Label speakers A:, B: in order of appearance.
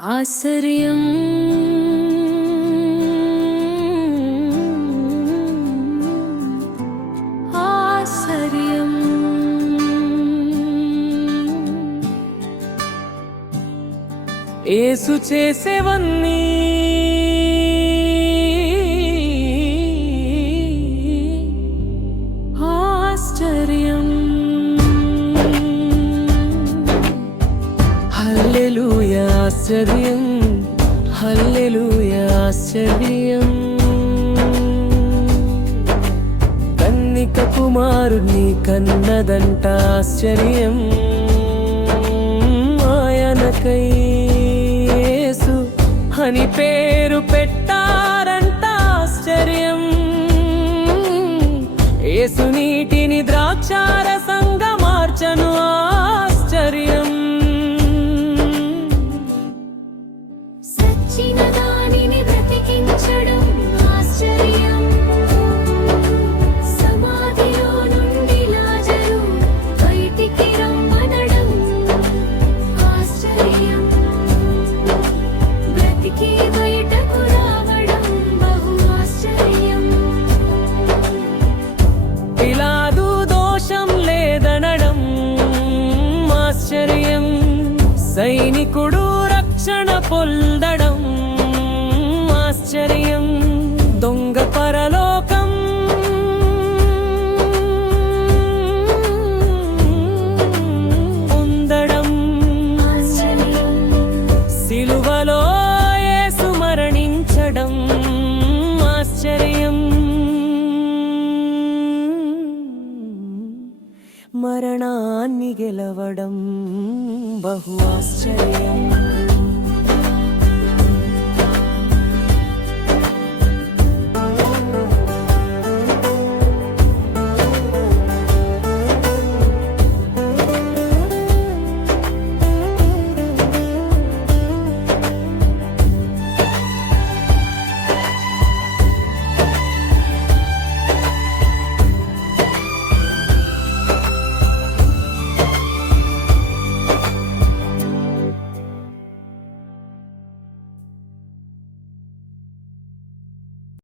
A: ఆశ్చర్యం. ఆశ్చర్యం.
B: ఏసు చేసేవన్నీ హల్లెలూయా ఆశ్చర్యం. హల్లెలూయా ఆశ్చర్యం. కన్నిక కుమారుని కన్నదంట ఆశ్చర్యం. ఆయనకై యేసు అని పేరు పెట్టారంట ఆశ్చర్యం. యేసు నీటిని ద్రాక్షారసం సైనికుడు రక్షణ పొందడం ఆశ్చర్యం. దొంగ మరణాన్ని గెలవడం బహు ఆశ్చర్యం.